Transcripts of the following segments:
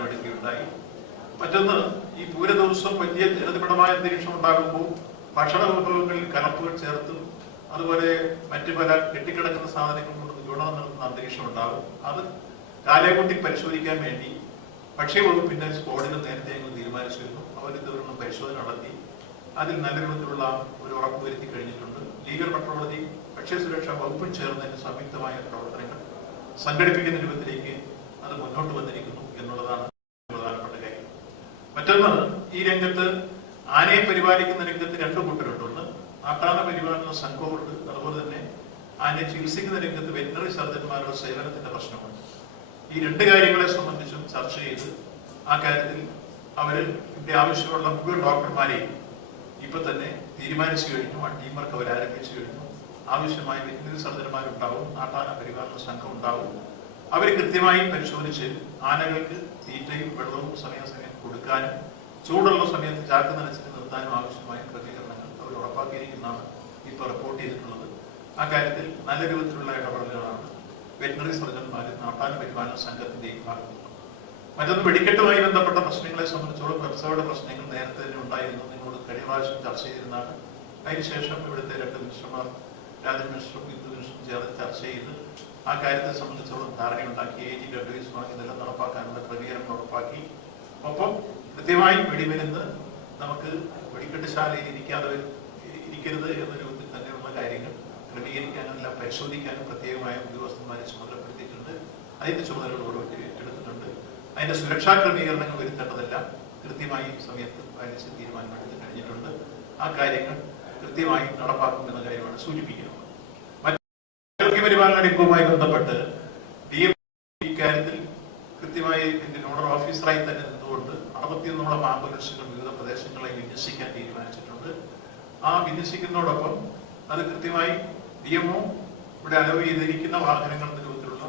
എടുക്കുകയുണ്ടായി മറ്റൊന്ന് ഈ പൂര ദിവസം വലിയ ജനനിബിഡമായ അന്തരീക്ഷം ഉണ്ടാകുമ്പോൾ ഭക്ഷണ വിഭവങ്ങളിൽ കലപ്പുകൾ ചേർത്തും അതുപോലെ മറ്റു പല കെട്ടിക്കിടക്കുന്ന സാധനങ്ങൾ കൊണ്ട് ഗുണം നടത്തുന്ന അന്തരീക്ഷം ഉണ്ടാകും. അത് കാലേക്കൂട്ടി പരിശോധിക്കാൻ വേണ്ടി ഭക്ഷ്യവകുപ്പിന്റെ സ്കോഡിന് നേരത്തെ ഞങ്ങൾ തീരുമാനിച്ചിരുന്നു. അവർ ഇതൊരെണ്ണം പരിശോധന നടത്തി. അതിൽ നല്ല രൂപത്തിലുള്ള ഒരു ഉറപ്പ് വരുത്തി കഴിഞ്ഞിട്ടുണ്ട്. ലീഗൽ മെട്രോളജി ഭക്ഷ്യസുരക്ഷാ വകുപ്പും ചേർന്നതിന് സംയുക്തമായ പ്രവർത്തനങ്ങൾ സംഘടിപ്പിക്കുന്ന രൂപത്തിലേക്ക് അത് മുന്നോട്ട് വന്നിരിക്കുന്നു. മറ്റൊന്ന് ഈ രംഗത്ത് ആനയെ പരിപാലിക്കുന്ന രംഗത്ത് രണ്ട് കൂട്ടരുണ്ട്. ഒന്ന് ആട്ടാന പരിപാലന സംഘമുണ്ട് അതുപോലെ തന്നെ ആനയെ ചികിത്സിക്കുന്ന രംഗത്ത് വെറ്റിനറി സർജന്മാരുടെ സേവനത്തിന്റെ പ്രശ്നമുണ്ട്. ഈ രണ്ട് കാര്യങ്ങളെ സംബന്ധിച്ചും ചർച്ച ചെയ്ത് ആ കാര്യത്തിൽ അവർ ഇതിന്റെ ആവശ്യമുള്ള മുഴുവൻ ഡോക്ടർമാരെയും ഇപ്പൊ തന്നെ തീരുമാനിച്ചു കഴിഞ്ഞു. ആ ടീം വർക്ക് അവർ ആരംഭിച്ചു കഴിഞ്ഞു. ആവശ്യമായ വെറ്റിനറി സർജന്മാരുണ്ടാവും നാട്ടാന പരിപാലന സംഘം ഉണ്ടാവും. അവർ കൃത്യമായി പരിശോധിച്ച് ആനകൾക്ക് തീറ്റയും വെള്ളവും സമയാസമയം കൊടുക്കാനും ചൂടുള്ള സമയത്ത് ചാക്ക് നനച്ചിട്ട് നിർത്താനും ആവശ്യമായ ക്രമീകരണങ്ങൾ അവർ ഉറപ്പാക്കിയിരിക്കുന്നതാണ് ഇപ്പോൾ റിപ്പോർട്ട് ചെയ്തിട്ടുള്ളത്. ആ കാര്യത്തിൽ നല്ല രൂപത്തിലുള്ള ഇടപെടലുകളാണ് വെറ്റിനറി സർജന്മാരും നാട്ടാനും പരിപാലന സംഘത്തിന്റെയും ഭാഗത്തുനിന്ന്. മറ്റൊന്ന് വെടിക്കെട്ടുമായി ബന്ധപ്പെട്ട പ്രശ്നങ്ങളെ സംബന്ധിച്ചോളം പ്രസവയുടെ പ്രശ്നങ്ങൾ നേരത്തെ തന്നെ ഉണ്ടായിരുന്നു. നിങ്ങളോട് കഴിഞ്ഞ പ്രാവശ്യം ചർച്ച ചെയ്തിരുന്നതാണ്. അതിനുശേഷം ഇവിടുത്തെ രണ്ട് മിനിസ്റ്റർമാർ രാജ്യ മിനിസ്റ്ററും ഹിന്ദു മിനിസ്റ്ററും ചേർന്ന് ചർച്ച ചെയ്ത് ആ കാര്യത്തെ സംബന്ധിച്ചോളം ധാരണയുണ്ടാക്കി എ ജി ഗഡ്വീസ് വാങ്ങി നില നടപ്പാക്കാനുള്ള ക്രമീകരണം ഉറപ്പാക്കി ഒപ്പം കൃത്യമായി വെടിമരുന്ന് നമുക്ക് വെടിക്കെട്ട് ശാലയിൽ ഇരിക്കാതെ ഇരിക്കരുത് എന്ന രൂപത്തിൽ തന്നെയുള്ള കാര്യങ്ങൾ ക്രമീകരിക്കാനെല്ലാം പരിശോധിക്കാനും പ്രത്യേകമായ ഉദ്യോഗസ്ഥന്മാരെ ചുമതലപ്പെടുത്തിയിട്ടുണ്ട്. അതിന്റെ ചുമതലകൾ എടുത്തിട്ടുണ്ട് അതിന്റെ സുരക്ഷാ ക്രമീകരണങ്ങൾ വരുത്തേണ്ടതെല്ലാം കൃത്യമായി സമയത്ത് പാലിച്ച് തീരുമാനമെടുത്ത് കഴിഞ്ഞിട്ടുണ്ട്. ആ കാര്യങ്ങൾ കൃത്യമായി നടപ്പാക്കുമെന്ന കാര്യമാണ് സൂചിപ്പിക്കുന്നത്. മറ്റു പരിപാലന ഡിപ്പോമായി ബന്ധപ്പെട്ട് ഡി എം ഇക്കാര്യത്തിൽ കൃത്യമായി എന്റെ നോഡൽ ഓഫീസറായി തന്നെ നിന്നുകൊണ്ട് ആംബുലൻസുകൾ വിവിധ പ്രദേശങ്ങളെ വിന്യസിക്കാൻ തീരുമാനിച്ചിട്ടുണ്ട്. ആ വിന്യസിക്കുന്നതോടൊപ്പം അത് കൃത്യമായി നിയമവും ഇവിടെ അലവ് ചെയ്തിരിക്കുന്ന വാഹനങ്ങൾ രൂപത്തിലുള്ള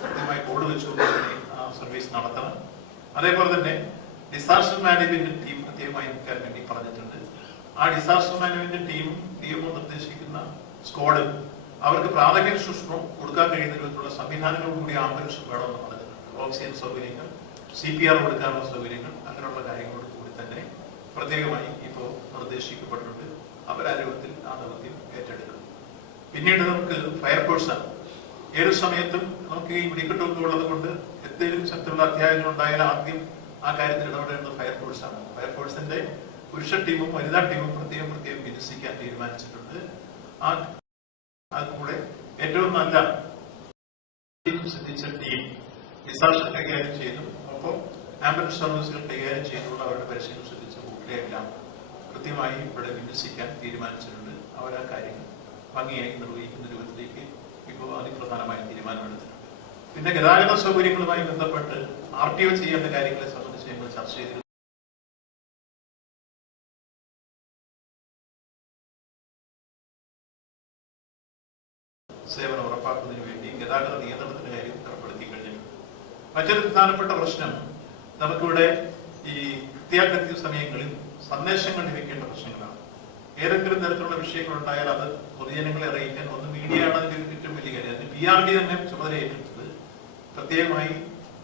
കൃത്യമായി ബോർഡ് വെച്ചുകൊണ്ട് തന്നെ ആ സർവീസ് നടത്തണം. അതേപോലെ തന്നെ ഡിസാസ്റ്റർ മാനേജ്മെന്റ് ടീം പ്രത്യേകമായി നിൽക്കാൻ വേണ്ടി പറഞ്ഞിട്ടുണ്ട്. ആ ഡിസാസ്റ്റർ മാനേജ്മെന്റ് ടീം നിയമം നിർദ്ദേശിക്കുന്ന സ്ക്വാഡ് അവർക്ക് പ്രാഥമിക ശുശ്രൂഷ കൊടുക്കാൻ കഴിയുന്ന വിധത്തിലുള്ള സംവിധാനങ്ങളും കൂടി ആംബുലൻസ് വേണമെന്ന് പറഞ്ഞിട്ടുണ്ട്. ഓക്സിജൻ സൗകര്യങ്ങൾ സി പി ആർ കൊടുക്കാനുള്ള സൗകര്യങ്ങൾ അങ്ങനെയുള്ള തന്നെ പ്രത്യേകമായി ഇപ്പോൾ നിർദ്ദേശിക്കപ്പെട്ടിട്ടുണ്ട്. അവരാരോഗ്യത്തിൽ ആ ദൗത്യം ഏറ്റെടുക്കും. പിന്നീട് നമുക്ക് ഫയർഫോഴ്സാണ് ഏത് സമയത്തും നമുക്ക് ഈ വെടിക്കെട്ടൊക്കെ ഉള്ളത് കൊണ്ട് എന്തെങ്കിലും ശക്തിയുള്ള അധ്യായങ്ങൾ ഉണ്ടായാൽ ആദ്യം ആ കാര്യത്തിൽ ഇടപെടേണ്ടത് ഫയർഫോഴ്സാണ് ഫയർഫോഴ്സിന്റെ പുരുഷ ടീമും വനിതാ ടീമും പ്രത്യേകം പ്രത്യേകം വിന്യസിക്കാൻ തീരുമാനിച്ചിട്ടുണ്ട്. ആ അതുകൂടെ ഏറ്റവും നല്ല ശ്രദ്ധിച്ച ടീം ഡിസാസ്റ്റർ കൈകാര്യം ചെയ്യുന്നു ഒപ്പം ആംബുലൻസ് സർവീസുകൾ കൈകാര്യം ചെയ്യുന്നുള്ള അവരുടെ പരിശീലനം ശ്രദ്ധിച്ച കുട്ടികളെല്ലാം കൃത്യമായി ഇവിടെ വിന്യസിക്കാൻ തീരുമാനിച്ചിട്ടുണ്ട്. അവർ ആ കാര്യങ്ങൾ ഭംഗിയായി നിർവഹിക്കുന്ന രൂപത്തിലേക്ക് ഇപ്പോൾ അതിപ്രധാനമായ തീരുമാനമെടുത്തിട്ടുണ്ട്. പിന്നെ ഗതാഗത സൗകര്യങ്ങളുമായി ബന്ധപ്പെട്ട് ആർ ടി ഒ ചെയ്യേണ്ട കാര്യങ്ങളെ സംബന്ധിച്ച് ഞങ്ങൾ ചർച്ച ചെയ്തിരുന്നു. സേവനം ഉറപ്പാക്കുന്നതിന് വേണ്ടി ഗതാഗത നിയന്ത്രണത്തിന്റെ കാര്യം ഏർപ്പെടുത്തി കഴിഞ്ഞിട്ടുണ്ട് മറ്റൊരു പ്രധാനപ്പെട്ട പ്രശ്നം നമുക്കിവിടെ ഈ കൃത്യാകൃത്യ സമയങ്ങളിൽ സന്ദേശങ്ങൾ ലഭിക്കേണ്ട പ്രശ്നങ്ങളാണ്. ഏതെങ്കിലും തരത്തിലുള്ള വിഷയങ്ങൾ ഉണ്ടായാൽ അത് പൊതുജനങ്ങളെ അറിയിക്കാൻ ഒന്ന് മീഡിയ ആണ് അതിന്റെ ഏറ്റവും വലിയ കാര്യം. അതിന് പി ആർ ഡി തന്നെ ചുമതല ഏറ്റെടുത്തത്. പ്രത്യേകമായി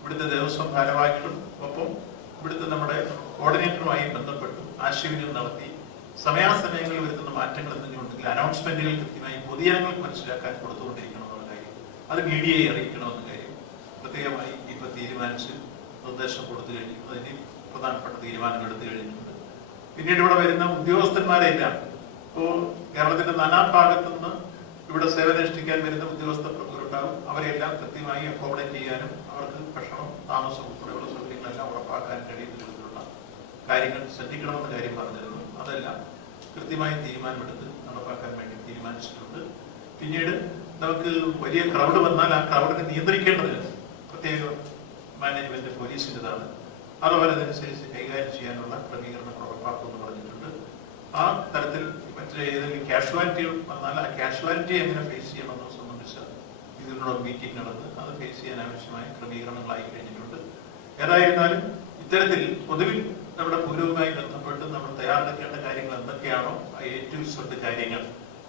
ഇവിടുത്തെ ദേവസ്വം ഭാരവാഹികളും ഒപ്പം ഇവിടുത്തെ നമ്മുടെ കോർഡിനേറ്ററുമായി ബന്ധപ്പെട്ടു ആശയവിനിമയം നടത്തി സമയാസമയങ്ങളിൽ വരുത്തുന്ന മാറ്റങ്ങൾ എന്തെങ്കിലും അനൗൺസ്മെന്റുകൾ കൃത്യമായി പൊതുജനങ്ങൾക്ക് മനസ്സിലാക്കാൻ കൊടുത്തുകൊണ്ടിരിക്കണമെന്നുള്ള കാര്യം അത് മീഡിയയെ അറിയിക്കണമെന്ന കാര്യം പ്രത്യേകമായി ഇപ്പൊ തീരുമാനിച്ച് നിർദ്ദേശം കൊടുത്തു കഴിഞ്ഞു അതിന് പ്രധാനപ്പെട്ട തീരുമാനങ്ങൾ എടുത്തു കഴിഞ്ഞിട്ടുണ്ട്. പിന്നീട് ഇവിടെ വരുന്ന ഉദ്യോഗസ്ഥന്മാരെല്ലാം ഇപ്പോൾ കേരളത്തിന്റെ നാനാ ഭാഗത്തു നിന്ന് ഇവിടെ സേവനമനുഷ്ഠിക്കാൻ വരുന്ന ഉദ്യോഗസ്ഥ പ്രമുഖരുണ്ടാകും അവരെല്ലാം കൃത്യമായി അക്കോമഡേറ്റ് ചെയ്യാനും അവർക്ക് ഭക്ഷണം താമസം ഉൾപ്പെടെയുള്ള സൗകര്യങ്ങളെല്ലാം ഉറപ്പാക്കാൻ കഴിയുന്ന വിധത്തിലുള്ള കാര്യങ്ങൾ ശ്രദ്ധിക്കണമെന്ന കാര്യം പറഞ്ഞിരുന്നു. അതെല്ലാം കൃത്യമായി തീരുമാനമെടുത്ത് നടപ്പാക്കാൻ വേണ്ടി തീരുമാനിച്ചിട്ടുണ്ട്. പിന്നീട് നമുക്ക് വലിയ ക്രൗഡ് വന്നാൽ ആ ക്രൗഡിനെ നിയന്ത്രിക്കേണ്ടതിന് പ്രത്യേക മാനേജ്മെന്റ് പോലീസിന്റെതാണ് അതനുസരിച്ച് കൈകാര്യം ചെയ്യാനുള്ള ക്രമീകരണങ്ങൾ ഉറപ്പാക്കുമെന്ന് പറഞ്ഞിട്ടുണ്ട്. ആ തരത്തിൽ മറ്റേ ഏതെങ്കിലും കാഷ്വാലിറ്റി വന്നാൽ ആ കാഷ്വാലിറ്റി എങ്ങനെ ഫേസ് ചെയ്യണമെന്ന് സംബന്ധിച്ച് ഇതിനുള്ള മീറ്റിംഗ് നടന്ന് അത് ഫേസ് ചെയ്യാൻ ആവശ്യമായ ക്രമീകരണങ്ങളായി കഴിഞ്ഞിട്ടുണ്ട്. ഏതായിരുന്നാലും ഇത്തരത്തിൽ പൊതുവിൽ നമ്മുടെ പൂരവുമായി ബന്ധപ്പെട്ട് നമ്മൾ തയ്യാറെടുക്കേണ്ട കാര്യങ്ങൾ എന്തൊക്കെയാണോ ആ ഏറ്റവും ശ്രദ്ധ കാര്യങ്ങൾ.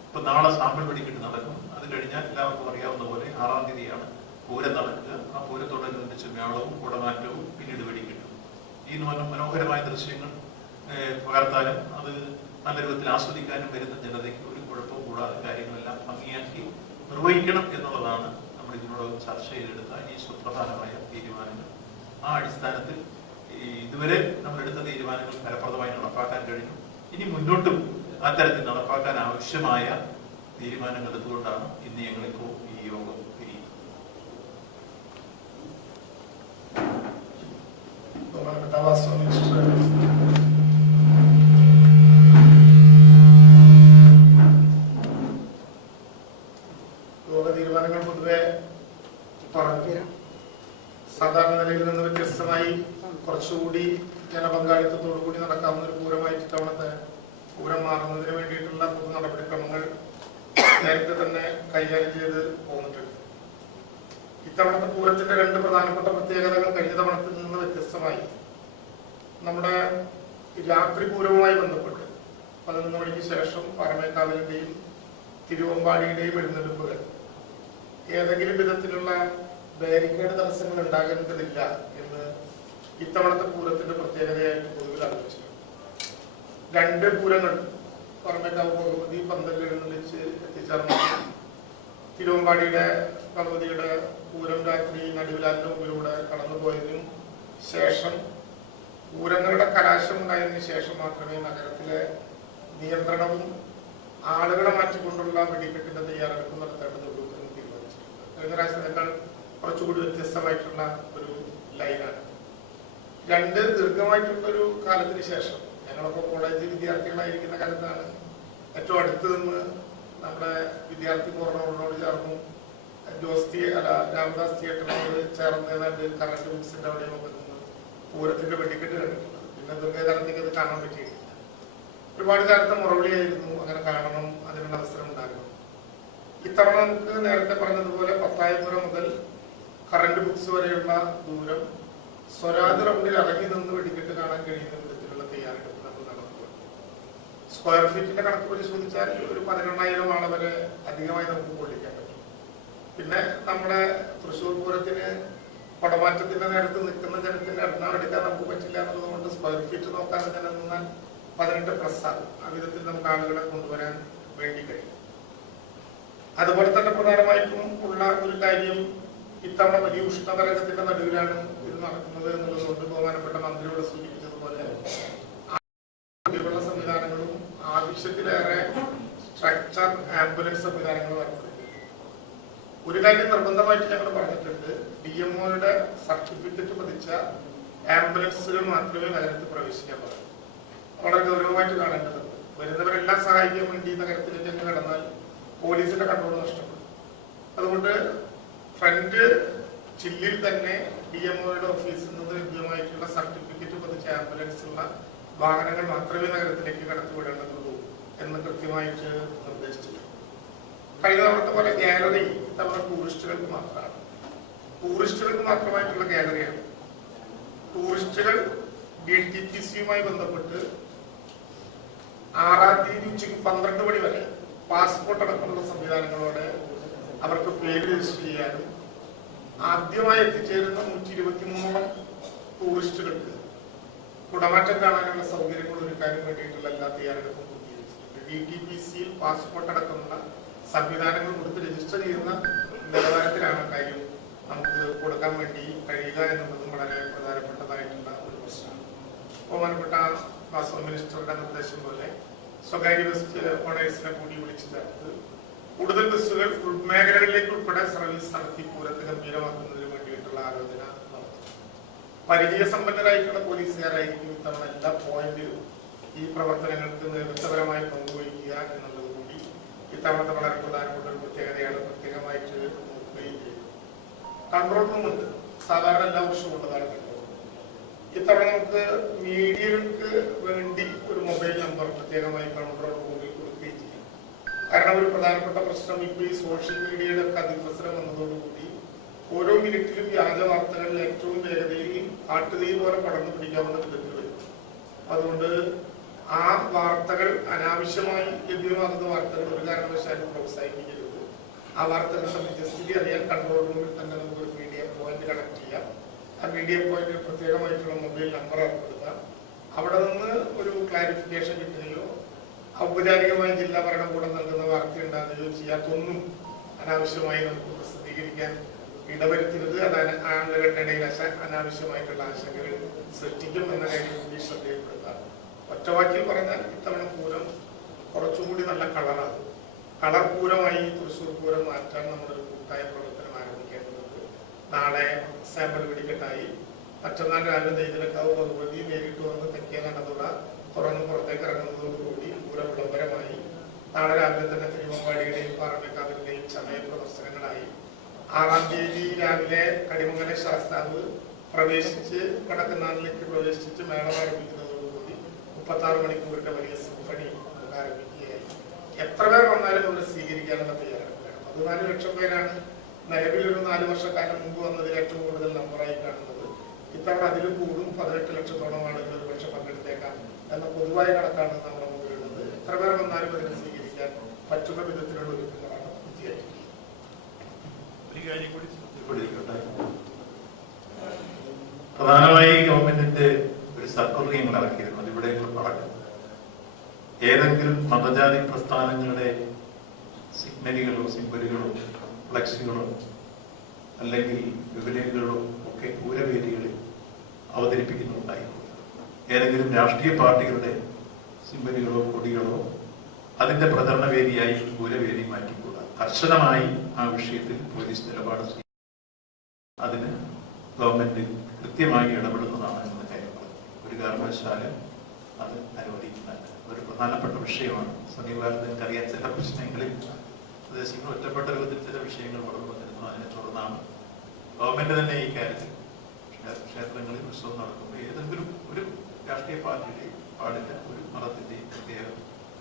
ഇപ്പൊ നാളെ സാമ്പിൾ വെടിക്കെട്ട് നടക്കും. അത് കഴിഞ്ഞാൽ എല്ലാവർക്കും അറിയാവുന്ന പോലെ ആറാം തീയതിയാണ് പൂരം നടക്കുക ആ പൂരത്തോടനുബന്ധിച്ച് മേളവും കുടമാറ്റവും പിന്നീട് വെടിക്കിട്ടും ഈ മനോ- മനോഹരമായ ദൃശ്യങ്ങൾ പകർത്താനും അത് നല്ല രൂപത്തിൽ ആസ്വദിക്കാനും വരുന്ന ജനതയ്ക്ക് ഒരു കുഴപ്പവും കൂടാതെ കാര്യങ്ങളെല്ലാം ഭംഗിയാക്കി നിർവഹിക്കണം എന്നുള്ളതാണ് നമ്മൾ ഇതിനോട് ചർച്ച ചെയ്തെടുത്ത ഈ സുപ്രധാനമായ തീരുമാനങ്ങൾ. ആ അടിസ്ഥാനത്തിൽ ഇതുവരെ നമ്മൾ എടുത്ത തീരുമാനങ്ങൾ ഫലപ്രദമായി നടപ്പാക്കാൻ കഴിഞ്ഞു. ഇനി മുന്നോട്ടും അത്തരത്തിൽ നടപ്പാക്കാൻ ആവശ്യമായ തീരുമാനങ്ങൾ എടുത്തുകൊണ്ടാണ് ഇന്ന് ഞങ്ങളിപ്പോൾ ഈ യോഗം പിരിയുന്നത് ബഹുമാനപ്പെട്ട വാസ്തു മിനിസ്റ്റർ യോഗ തീരുമാനങ്ങൾ പൊതുവെ പറഞ്ഞു സാധാരണ നിലയിൽ നിന്ന് വ്യത്യസ്തമായി കുറച്ചുകൂടി ജനപങ്കാളിത്തത്തോടു കൂടി നടക്കാവുന്ന ഒരു പൂരമായിട്ട് ഇത്തവണത്തെ പൂരം മാറുന്നതിന് വേണ്ടിയിട്ടുള്ള പൊതു നടപടിക്രമങ്ങൾ നേരത്തെ തന്നെ കൈകാര്യം ചെയ്ത് പോന്നിട്ടുണ്ട്. ഇത്തവണത്തെ പൂരത്തിന്റെ രണ്ട് പ്രധാനപ്പെട്ട പ്രത്യേകതകൾ കഴിഞ്ഞ തവണത്തിൽ നിന്ന് വ്യത്യസ്തമായി നമ്മുടെ രാത്രി പൂരവുമായി ബന്ധപ്പെട്ട് പതിനൊന്ന് മണിക്ക് ശേഷം പരമേക്കാവിന്റെയും തിരുവമ്പാടിയുടെയും എഴുന്നള്ളിപ്പുകൾ ഏതെങ്കിലും വിധത്തിലുള്ള ബാരിക്കേഡ് തടസ്സങ്ങൾ ഉണ്ടാകേണ്ടതില്ല എന്ന് ഇത്തവണത്തെ പൂരത്തിന്റെ പ്രത്യേകതയായിട്ട് പൊതുവിൽ ആലോചിച്ചു രണ്ട് പൂരങ്ങൾ പറമേക്കാവ് ഭഗവതി പന്തലിൽ എഴുന്നള്ളിച്ച് എത്തിച്ചേർന്നു. തിരുവമ്പാടിയുടെ ഭഗവതിയുടെ പൂരം രാത്രി നടുവിലാലിന്റെ മുമ്പിലൂടെ കടന്നുപോയതിനും ശേഷം പൂരങ്ങളുടെ കലാശം ശേഷം മാത്രമേ നഗരത്തിലെ നിയന്ത്രണവും ആളുകളെ മാറ്റിക്കൊണ്ടുള്ള വെടിക്കെട്ടിന്റെ തയ്യാറെടുപ്പ് നടത്തേണ്ടതുള്ളൂ എന്ന് തീരുമാനിച്ചിട്ടുണ്ട്. കഴിഞ്ഞ പ്രാവശ്യത്തേക്കാൾ കുറച്ചുകൂടി വ്യത്യസ്തമായിട്ടുള്ള ഒരു ലൈനാണ്. രണ്ട് ദീർഘമായിട്ടുള്ള ഒരു കാലത്തിന് ശേഷം ഞങ്ങളൊക്കെ കോളേജ് വിദ്യാർത്ഥികളായിരിക്കുന്ന കാലത്താണ് ഏറ്റവും അടുത്ത് നിന്ന് നമ്മുടെ വിദ്യാർത്ഥി ഫോറങ്ങളോട് ചേർന്നു ജോസ് അല്ല രാമദാസ് തിയേറ്ററിനോട് ചേർന്ന് ഏതാണ്ട് കറണ്ട് ബുക്സിന്റെ അവിടെയും പൂരത്തിന്റെ വെടിക്കെട്ട് പിന്നെ ദീർഘകാലത്തേക്ക് അത് കാണാൻ പറ്റിയിട്ടില്ല ഒരുപാട് കാലത്ത് മുറവിളിയായിരുന്നു അങ്ങനെ കാണണം അതിനുള്ള അവസരം ഉണ്ടാകണം ഇത്തവണ നമുക്ക് നേരത്തെ പറഞ്ഞതുപോലെ പത്തായപുരം മുതൽ കറണ്ട് ബുക്സ് വരെയുള്ള ദൂരം സ്വരാജ് റൗണ്ടിൽ ഇറങ്ങി നിന്ന് വെടിക്കെട്ട് കാണാൻ കഴിയുന്ന വിധത്തിലുള്ള തയ്യാറെടുപ്പ് നമ്മൾ നടത്തുക സ്ക്വയർ ഫീറ്റിന്റെ കണക്ക് പരിശോധിച്ചാൽ ഒരു പതിനെണ്ണായിരം ആളവരെ അധികമായി നമുക്ക് കൊള്ളിക്കാൻ പറ്റും. പിന്നെ നമ്മുടെ തൃശ്ശൂർ പൂരത്തിന് പടമാറ്റത്തിന്റെ നേരത്ത് നിൽക്കുന്ന ജനത്തിന്റെ എണ്ണം എടുക്കാൻ നമുക്ക് പറ്റില്ല എന്നുള്ളതുകൊണ്ട് സ്ക്വയർ ഫീറ്റ് നോക്കാതെ തന്നെ നിന്നാൽ പതിനെട്ട് പ്ലസ് ആകും ആ വിധത്തിൽ നമുക്ക് ആളുകളെ കൊണ്ടുവരാൻ വേണ്ടി കഴിയും. അതുപോലെ തന്നെ പ്രധാനമായിട്ടും ഉള്ള ഒരു കാര്യം ഇത്തവണ വലിയ ഉഷ്ണതരംഗത്തിന്റെ നടുവിലാണ് ഇത് നടക്കുന്നത് എന്നുള്ളത് കൊണ്ട് ബഹുമാനപ്പെട്ട മന്ത്രിയോട് സൂചിപ്പിച്ചതുപോലെ കുടിവെള്ള സംവിധാനങ്ങളും ആവശ്യത്തിലേറെ സ്ട്രക്ചർ ആംബുലൻസ് സംവിധാനങ്ങളും നടത്തുന്നത് ഒരു കാര്യം നിർബന്ധമായിട്ട് ഞങ്ങൾ പറഞ്ഞിട്ടുണ്ട്. ഡി എം ഒയുടെ സർട്ടിഫിക്കറ്റ് പതിച്ച ആംബുലൻസുകൾ മാത്രമേ നഗരത്തിൽ പ്രവേശിക്കാൻ പാടുള്ളൂ. വളരെ ഗൗരവമായിട്ട് കാണേണ്ടതുണ്ട്. വരുന്നവരെല്ലാം സഹായിക്കാൻ വേണ്ടി നഗരത്തിലേക്ക് അങ്ങ് കടന്നാൽ പോലീസിന്റെ കൺട്രോൾ നഷ്ടപ്പെടും. അതുകൊണ്ട് ഫ്രണ്ട് ചില്ലിൽ തന്നെ ഡി എം ഒയുടെ ഓഫീസിൽ നിന്ന് ലഭ്യമായിട്ടുള്ള സർട്ടിഫിക്കറ്റ് പതിച്ച ആംബുലൻസ് ഉള്ള വാഹനങ്ങൾ മാത്രമേ നഗരത്തിലേക്ക് കടത്തിവിടേണ്ടതുള്ളൂ എന്ന് കൃത്യമായിട്ട് നിർദ്ദേശിച്ചിട്ടുണ്ട്. കഴിഞ്ഞ തവണത്തെ പോലെ ഗാലറി തവണ ടൂറിസ്റ്റുകൾക്ക് മാത്രമാണ്. ടൂറിസ്റ്റുകൾക്ക് മാത്രമായിട്ടുള്ള ഗാലറിയാണ്. ടൂറിസ്റ്റുകൾ ഡി ടി പി സിയുമായി ബന്ധപ്പെട്ട് ആറാം തീയതി ഉച്ചയ്ക്ക് പന്ത്രണ്ട് മണി വരെ പാസ്പോർട്ട് അടക്കമുള്ള സംവിധാനങ്ങളോടെ അവർക്ക് പേര് രജിസ്റ്റർ ചെയ്യാനും ആദ്യമായി എത്തിച്ചേരുന്ന നൂറ്റി ഇരുപത്തി മൂന്നോളം ടൂറിസ്റ്റുകൾക്ക് കുടമാറ്റം കാണാനുള്ള സൗകര്യങ്ങൾ ഒരുക്കാനും വേണ്ടിയിട്ടുള്ള എല്ലാ തയ്യാറെടുപ്പും പൂർത്തീകരിച്ചിട്ടുണ്ട്. ഡി ടി പി സിയിൽ പാസ്പോർട്ട് അടക്കമുള്ള സംവിധാനങ്ങൾ കൊടുത്ത് രജിസ്റ്റർ ചെയ്യുന്ന നിലവാരത്തിലാണ് കാര്യം നമുക്ക് കൊടുക്കാൻ വേണ്ടി കഴിയുക എന്നുള്ളതും വളരെ പ്രധാനപ്പെട്ടതായിട്ടുള്ള ഒരു പ്രശ്നമാണ്. ബഹുമാനപ്പെട്ട വാസ്തു മിനിസ്റ്ററുടെ നിർദ്ദേശം പോലെ സ്വകാര്യ ബസ് ഓണേഴ്സിനെ കൂടി വിളിച്ചു ചേർത്ത് കൂടുതൽ ബസ്സുകൾ ഉൾമേഖലകളിലേക്ക് ഉൾപ്പെടെ സർവീസ് നടത്തി പൂരത്തെ ഗംഭീരമാക്കുന്നതിന് വേണ്ടിയിട്ടുള്ള ആലോചന നടത്തും പരിചയസമ്പന്നരായിട്ടുള്ള പോലീസുകാരായിരിക്കും ഇത്തവണ എല്ലാ പോയിന്റിലും ഈ പ്രവർത്തനങ്ങൾക്ക് നേതൃത്വപരമായി പങ്കുവഹിക്കുക എന്നുള്ളത് കൂടി ഇത്തവണത്തെ വളരെ പ്രധാനപ്പെട്ട ഒരു പ്രത്യേകതയാണ് പ്രത്യേകമായിട്ട് നോക്കുകയും ചെയ്തു കൺട്രോൾ റൂം ഉണ്ട്. സാധാരണ എല്ലാ വർഷവും ഉള്ളതാണ് കൺട്രോൾ റൂം ഇത്തവണ നമുക്ക് മീഡിയകൾക്ക് വേണ്ടി ഒരു മൊബൈൽ നമ്പർ പ്രത്യേകമായി കൺട്രോൾ റൂമിൽ കൊടുക്കുകയും ചെയ്യും. കാരണം ഒരു പ്രധാനപ്പെട്ട പ്രശ്നം ഇപ്പോൾ ഈ സോഷ്യൽ മീഡിയയുടെ ഒക്കെ അതിപ്രസരം വന്നതോടുകൂടി ഓരോ മിനിറ്റിലും വ്യാജ വാർത്തകൾ ഏറ്റവും വേഗതയിൽ ആട്ടുതീ പോലെ പടർന്നു പിടിക്കാവുന്ന വിധത്തിൽ വരും. അതുകൊണ്ട് ആ വാർത്തകൾ അനാവശ്യമായി ലഭ്യമാകുന്ന വാർത്തകൾ ഒരു കാരണവശാലും പ്രോത്സാഹിപ്പിക്കരുത്. ആ വാർത്തകൾ സംബന്ധിച്ച സ്ഥിതി അറിയാൻ കൺട്രോൾ റൂമിൽ തന്നെ നമുക്ക് ഒരു കണക്ട് ചെയ്യാം. ആ മീഡിയ പോയിന്റ് പ്രത്യേകമായിട്ടുള്ള മൊബൈൽ നമ്പർ ഏർപ്പെടുത്താം അവിടെ നിന്ന് ഒരു ക്ലാരിഫിക്കേഷൻ കിട്ടുകയോ ഔപചാരികമായി ജില്ലാ ഭരണകൂടം നൽകുന്ന വാർത്ത ഉണ്ടാകുകയോ ചെയ്യാത്തൊന്നും അനാവശ്യമായി നമുക്ക് പ്രസിദ്ധീകരിക്കാൻ ഇടവരുത്തരുത്. അത് ആളുകളുടെ ഇടയിൽ അനാവശ്യമായിട്ടുള്ള ആശങ്കകൾ സൃഷ്ടിക്കും എന്ന കാര്യം കൂടി ശ്രദ്ധയിൽപ്പെടുത്താം. ഒറ്റവാക്കിൽ പറഞ്ഞാൽ ഇത്തവണ പൂരം കുറച്ചുകൂടി നല്ല കളറാണ്. കളർ പൂരമായി തൃശ്ശൂർ പൂരം മാറ്റാൻ നമ്മളൊരു കൂട്ടായ പ്രവർത്തനം ആരംഭിക്കേണ്ടതുണ്ട്. നാളെ സാമ്പിൾ വെടിക്കെട്ടായി. മറ്റന്നാൾ രാവിലെ നെയ്തിലക്കാവ് ഭഗവതി നേരിട്ട് വന്ന് തെക്കേ നടത്തുക തുറന്ന് പുറത്തേക്ക് ഇറങ്ങുന്നതോടുകൂടി പൂര വിളംബരമായി. നാളെ രാവിലെ തന്നെ തിരുവമ്പാടിയുടെയും പാറമേക്കാവിന്റെയും ചമയ പ്രദർശനങ്ങളായി. ആറാം തീയതി രാവിലെ കടിമംഗല ശാസ്താവ് പ്രവേശിച്ച് കടക്കുന്നാളിലേക്ക് പ്രവേശിച്ച് മേളം ആരംഭിക്കുന്നതോടുകൂടി മുപ്പത്തി ആറ് മണിക്കൂറിന്റെ വലിയ സിംഫണി ആരംഭിക്കുകയായി. എത്ര പേർ വന്നാലും അവർ സ്വീകരിക്കാനുള്ള തയ്യാറെടുക്കുകയാണ് പതിനാല് ലക്ഷം പേരാണ് നിലവിൽ ഒരു നാല് വർഷക്കാലം മുമ്പ് വന്നതിൽ ഏറ്റവും കൂടുതൽ നമ്പറായി കാണുന്നത്. ഇത്തവണ അതിലും കൂടും പതിനെട്ട് ലക്ഷത്തോളം ആളുകൾ ഒരു പക്ഷെ പങ്കെടുത്തേക്കാം എന്ന പൊതുവായ കണക്കാണ് നമ്മുടെ മുമ്പിലുള്ളത്. എത്ര പേർ വന്നാലും അതിനെ സ്വീകരിക്കാൻ പറ്റുന്ന വിധത്തിലുള്ള ഒരുക്കങ്ങളാണ് പ്രധാനമായി ഗവൺമെന്റിന്റെ ഒരു സർക്കുലർ ഞങ്ങൾ ഇറക്കിയിരുന്നു അത് ഇവിടെ ഞങ്ങൾ പറഞ്ഞു ഏതെങ്കിലും മതജാതി പ്രസ്ഥാനങ്ങളുടെ സിഗ്നലുകളോ സിമ്പലുകളോ ഫ്ലക്സുകളോ അല്ലെങ്കിൽ വിപണികളോ ഒക്കെ പൂരവേദികളിൽ അവതരിപ്പിക്കുന്നുണ്ടായിരുന്നു ഏതെങ്കിലും രാഷ്ട്രീയ പാർട്ടികളുടെ സിമ്പലുകളോ കൊടികളോ അതിന്റെ പ്രചരണ വേദിയായി പൂരവേദി മാറ്റിക്കൂടാ. കർശനമായി ആ വിഷയത്തിൽ പോലീസ് നിലപാട്. അതിന് ഗവൺമെന്റ് കൃത്യമായി ഇടപെടുന്നതാണ് എന്ന കാര്യം ഒരു കാരണവശാലും അത് അനുവദിക്കുന്നില്ല. ഒരു പ്രധാനപ്പെട്ട വിഷയമാണ്. സമീപകാലത്ത് എനിക്കറിയാൻ ചില പ്രശ്നങ്ങളിൽ പ്രദേശങ്ങൾ ഒറ്റപ്പെട്ട രൂപത്തിൽ ചില വിഷയങ്ങൾ വളർന്നു വന്നിരുന്നു. അതിനെ തുടർന്നാണ് ഗവൺമെന്റ് തന്നെ ഈ കാര്യത്തിൽ ക്ഷേ- ക്ഷേത്രങ്ങളിൽ ഉത്സവം നടക്കുമ്പോൾ ഏതെങ്കിലും ഒരു രാഷ്ട്രീയ പാർട്ടിയുടെയും പാടില്ല ഒരു മതത്തിന്റെയും പ്രത്യേക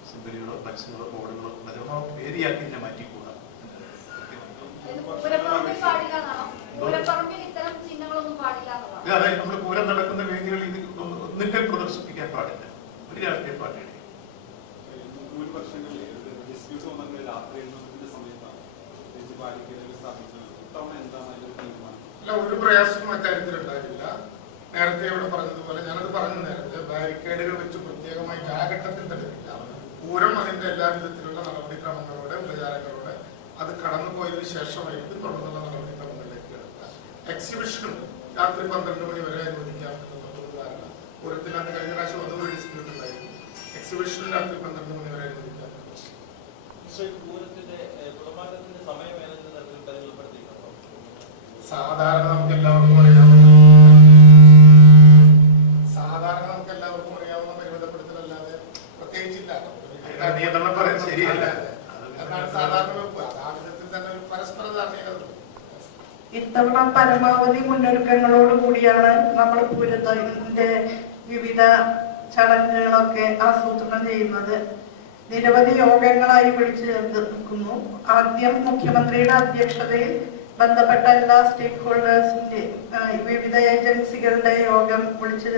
സിമ്പലുകളോ ഫ്ലക്സുകളോ ബോർഡുകളോ പ്രചരണോ വേദിയാക്കി ഇതിനെ മാറ്റിക്കൂടാ അതായത് നമ്മൾ പൂരം നടക്കുന്ന വേദികളിൽ ഇത് ഒന്ന് ഒന്നിക്കൽ പ്രദർശിപ്പിക്കാൻ പാടില്ല. ഒരു രാഷ്ട്രീയ പാർട്ടിയുടെ വർഷങ്ങളിൽ ഒരു പ്രയാസവും അക്കാര്യത്തിലുണ്ടായിട്ടില്ല നേരത്തെ ഇവിടെ പറഞ്ഞതുപോലെ ഞാനത് പറഞ്ഞു നേരത്തെ ബാരിക്കേഡുകൾ വെച്ച് പ്രത്യേകമായി ആ ഘട്ടത്തിൽ തടുക്കില്ല പൂരം അതിന്റെ എല്ലാ വിധത്തിലുള്ള നടപടിക്രമങ്ങളോടെ പ്രചാരങ്ങളോടെ അത് കടന്നുപോയതിനു ശേഷമായിരിക്കും തുടർന്നുള്ള നടപടിക്രമങ്ങളിലേക്ക് കിടക്കുക എക്സിബിഷനും രാത്രി പന്ത്രണ്ട് മണി വരെ അനുവദിക്കാം എന്നുള്ളത് ധാരണ പൂരത്തിൽ അന്ന് കഴിഞ്ഞ പ്രാവശ്യം അതും ഒരു ഡിസ്പ്യൂട്ട് ഉണ്ടായിരുന്നു എക്സിബിഷനും രാത്രി പന്ത്രണ്ട് മണി വരെ അനുവദിക്കാം പക്ഷേ പൂരത്തിന്റെ ഏഹ്, കുളമാറ്റത്തിന്റെ സമയം ഏതെങ്കിലും തരത്തിൽ പരിമിതപ്പെടുത്തിയിട്ടുണ്ടോ സാധാരണ നമുക്ക് എല്ലാവർക്കും അറിയാവുന്ന സാധാരണ നമുക്ക് എല്ലാവർക്കും അറിയാവുന്ന പരിമിതപ്പെടുത്തലല്ലാതെ പ്രത്യേകിച്ചില്ല. അതാണ് സാധാരണ വെപ്പ്. തന്നെ ഒരു പരസ്പര ധാരണയുണ്ട് ഇത്തവണ പരമാവധി മുന്നൊരുക്കങ്ങളോട് കൂടിയാണ് നമ്മൾ പൂരത്തിന്റെ വിവിധ ചടങ്ങുകളൊക്കെ ആസൂത്രണം ചെയ്യുന്നത്. നിരവധി യോഗങ്ങളായി വിളിച്ചു ചേർത്തിരിക്കുന്നു ആദ്യം മുഖ്യമന്ത്രിയുടെ അധ്യക്ഷതയിൽ ബന്ധപ്പെട്ട എല്ലാ സ്റ്റേക്ക് ഹോൾഡേഴ്സിന്റെ വിവിധ ഏജൻസികളുടെ യോഗം വിളിച്ചു